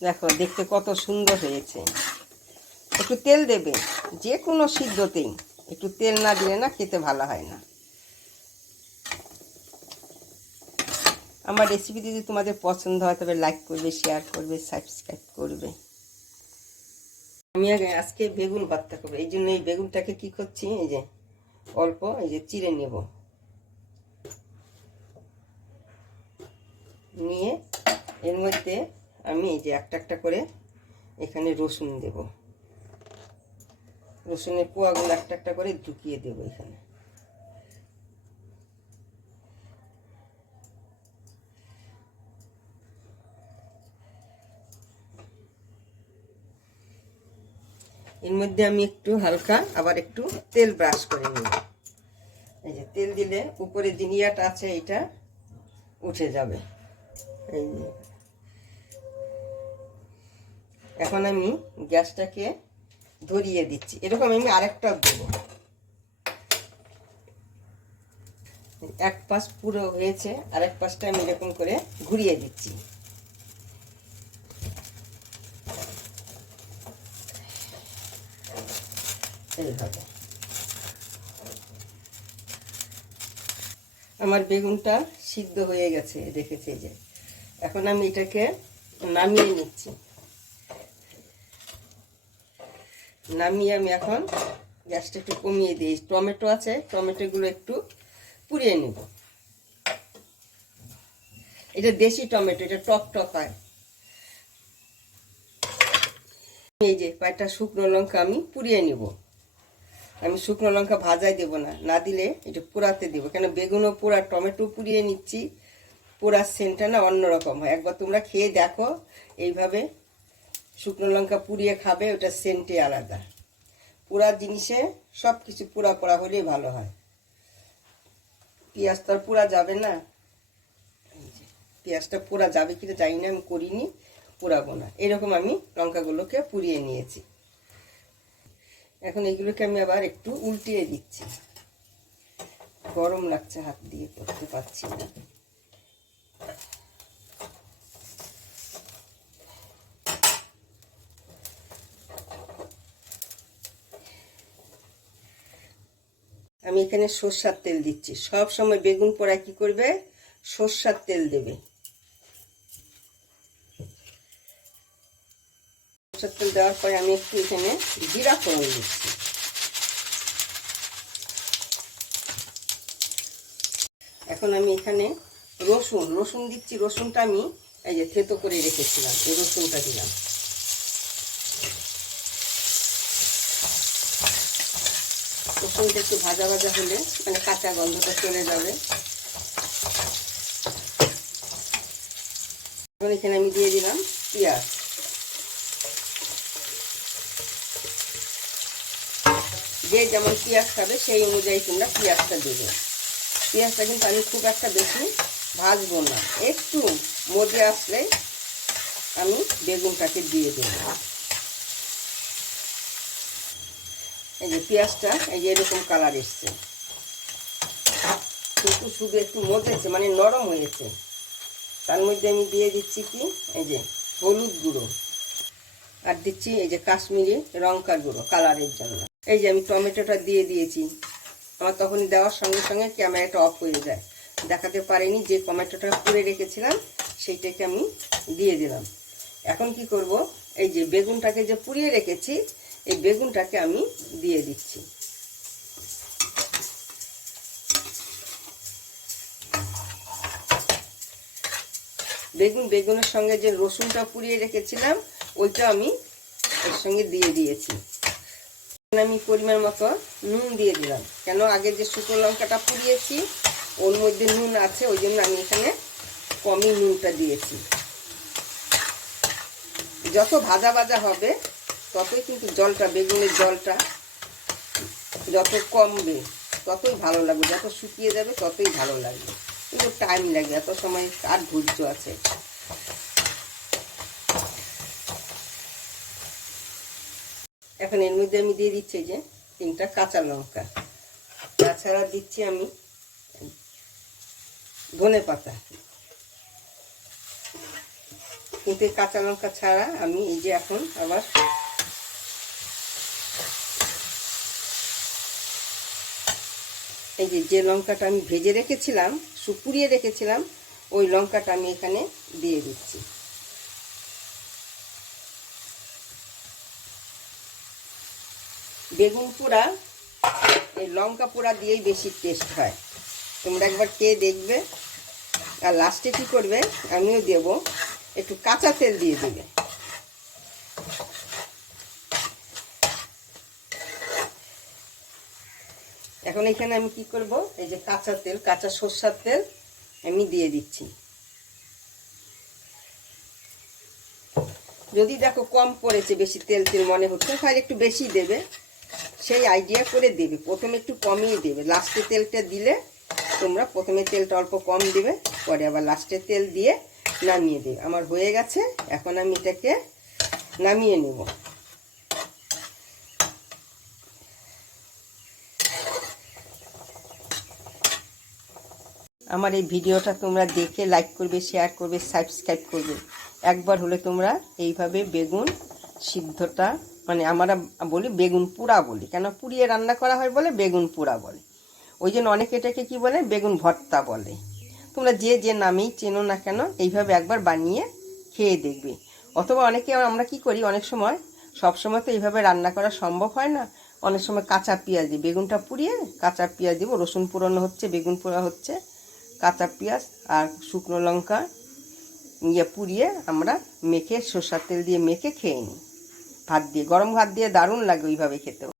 দেখো দেখতে কত সুন্দর হয়েছে। একটু তেল দেবে, যে কোনো সিদ্ধতেই একটু তেল না দিলে না খেতে ভালো হয় না। আমার রেসিপি যদি তোমাদের পছন্দ হয় তবে লাইক করবে, শেয়ার করবে, সাবস্ক্রাইব করবে। আমি আজকে বেগুন ভর্তা করবো, এই জন্য এই বেগুনটাকে কি করছি, এই যে অল্প এই যে চিড়ে নেব, নিয়ে এর মধ্যে আমি এই যে একটা একটা করে এখানে রসুন দেব, রসুনের কোয়াগুলো একটা একটা করে ঢুকিয়ে দেবো এখানে। এর মধ্যে আমি একটু হালকা আবার একটু তেল ব্রাশ করে নিই। এই যে তেল দিলে উপরে যে নিয়াটা আছে এটা উঠে যাবে। এই যে এখন আমি গ্যাসটাকে ধরিয়ে দিচ্ছি, এরকম আমি আরেকটা দেবো। এক পাশ পুরো হয়েছে, আরেক পাশটা আমি এরকম করে ঘুরিয়ে দিচ্ছি। এইভাবে আমার বেগুনটা সিদ্ধ হয়ে গেছে, দেখেছি যে। এখন আমি এটাকে নামিয়ে নিচ্ছি, নামিয়ে আমি এখন গ্যাসটা একটু কমিয়ে দিই। টমেটো আছে, টমেটোগুলো একটু পুড়িয়ে নেব। এটা দেশি টমেটো, এটা টক টক হয়। এই যে কয়েকটা শুকনো লঙ্কা আমি পুড়িয়ে নিব। আমি শুকনো লঙ্কা ভাজাই দেব না, না দিলে এটা পোড়াতে দেবো, কেন বেগুনও পোড়া, টমেটো পুড়িয়ে নিচ্ছি। পোড়ার সেন্টটা না অন্যরকম হয়, একবার তোমরা খেয়ে দেখো। এইভাবে শুকনো লঙ্কা পুড়িয়ে খাবে, ওটা সেন্টে আলাদা। পোড়া জিনিসে সব কিছু পোড়া পোড়া হলেই ভালো হয়। পেঁয়াজ তো আর পোড়া যাবে না, পেঁয়াজটা পোড়া যাবে কিনা জানি না, আমি করিনি, পোড়াবো না। এরকম আমি লঙ্কাগুলোকে পুড়িয়ে নিয়েছি। এখন এগুলোকে আমি আবার একটু উল্টিয়ে দিচ্ছি, গরম লাগছে, হাত দিয়ে করতে পারছি না। আমি এখানে সরষার তেল দিচ্ছি। সব সময় বেগুন পোড়া কি করবে, সরষার তেল দেবে। সরষার তেল দেওয়ার পরে আমি একটু এখানে জিরা ফোড়ন দিচ্ছি। এখন আমি এখানে রসুন দিচ্ছি। রসুনটা আমি এই যে থেতো করে রেখেছিলাম, এই রসুনটা দিলাম। রসুনটা একটু ভাজা ভাজা হলে মানে কাঁচা গন্ধটা চলে যাবে। এখন এখানে আমি দিয়ে দিলাম পেঁয়াজ। যে যেমন পেঁয়াজ খাবে সেই অনুযায়ী তোমরা পেঁয়াজটা দেবে। পেঁয়াজটা কিন্তু আমি খুব একটা বেশি ভাজবো না, একটু মজে আসলে আমি বেগুনটাকে দিয়ে দেব। এই যে পেঁয়াজটা এই যে এরকম কালার এসছে, কিন্তু শুধু একটু মজেছে, মানে নরম হয়েছে। তার মধ্যে আমি দিয়ে দিচ্ছি কি, এই যে হলুদ গুঁড়ো, আর দিচ্ছি এই যে কাশ্মীরি লঙ্কার গুঁড়ো কালারের জন্য। এই যে আমি টমেটোটা দিয়ে দিয়েছি। আমার তখনই দেওয়ার সঙ্গে সঙ্গে ক্যামেরাটা অফ হয়ে যায়, দেখাতে পারিনি। যে টমেটোটা পুড়ে রেখেছিলাম সেইটাকে আমি দিয়ে দিলাম। এখন কি করব, এই যে বেগুনটাকে যে পুড়িয়ে রেখেছি, এই বেগুনটাকে আমি দিয়ে দিচ্ছি। বেগুনের সঙ্গে যে রসুনটা পুড়িয়ে রেখেছিলাম ওইটা আমি এর সঙ্গে দিয়ে দিয়েছি। আমি পরিমাণ মতো নুন দিয়ে দিলাম, কেন আগে যে শুকনো লঙ্কাটা পুড়িয়েছি ওর মধ্যে নুন আছে, ওই জন্য আমি এখানে কমই নুনটা দিয়েছি। যত ভাজা ভাজা হবে ততই কিন্তু জলটা, বেগুনের জলটা যত কমবে ততই ভালো লাগবে, যত শুকিয়ে যাবে ততই ভালো লাগবে, কিন্তু টাইম লাগে, এত সময় আর ধৈর্য আছে। এখন এর মধ্যে আমি দিয়ে দিচ্ছি যে 3টা কাঁচা লঙ্কা, তাছাড়া দিচ্ছি আমি ধনে পাতা, কিন্তু এই কাঁচা লঙ্কা ছাড়া আমি এই যে এখন আবার এই যে লঙ্কাটা আমি ভেজে রেখেছিলাম, শুকুরিয়ে রেখেছিলাম, ওই লঙ্কাটা আমি এখানে দিয়ে দিচ্ছি। বেগুন পোড়া এই লঙ্কা পোড়া দিয়েই বেশি টেস্ট হয়, তোমরা একবার খেয়ে দেখবে। আর লাস্টে কি করবে, আমিও দেব, একটু কাঁচা তেল দিয়ে দেবে। এখন এখানে আমি কি করব, এই যে কাঁচা তেল, কাঁচা সরষের তেল আমি দিয়ে দিচ্ছি। যদি দেখো কম পড়েছে, বেশি তেল তেল মনে হচ্ছে, তাহলে একটু বেশি দেবে, সেই আইডিয়া করে দেবে। প্রথমে একটু কমিয়ে দেবে, লাস্টে তেলটা দিলে তোমরা প্রথমে তেলটা অল্প কম দেবে, পরে আবার লাস্টে তেল দিয়ে নামিয়ে দেবে। আমার হয়ে গেছে, এখন আমি এটাকে নামিয়ে নেব। আমার এই ভিডিওটা তোমরা দেখে লাইক করবে, শেয়ার করবে, সাবস্ক্রাইব করবে। একবার হলে তোমরা এইভাবে বেগুন সিদ্ধটা, মানে আমরা বলি বেগুন পোড়া বলি, কেন পুড়িয়ে রান্না করা হয় বলে বেগুন পোড়া বলে, ওই জন্য অনেকে এটাকে কী বলে, বেগুন ভর্তা বলে। তোমরা যে যে নামেই চেনো না কেন, এইভাবে একবার বানিয়ে খেয়ে দেখবে। অথবা অনেকে আমরা কি করি, অনেক সময়, সব সময় তো এইভাবে রান্না করা সম্ভব হয় না, অনেক সময় কাঁচা পেঁয়াজ দিই, বেগুনটা পুড়িয়ে কাঁচা পেঁয়াজ দিব, রসুন পোড়ানো হচ্ছে, বেগুন পোড়া হচ্ছে, কাঁচা পেঁয়াজ আর শুকনো লঙ্কা পুড়িয়ে আমরা মেখে সরষের তেল দিয়ে মেখে খেয়ে নিই ভাত দিয়ে। গরম ভাত দিয়ে দারুণ লাগে ওইভাবে খেতেও।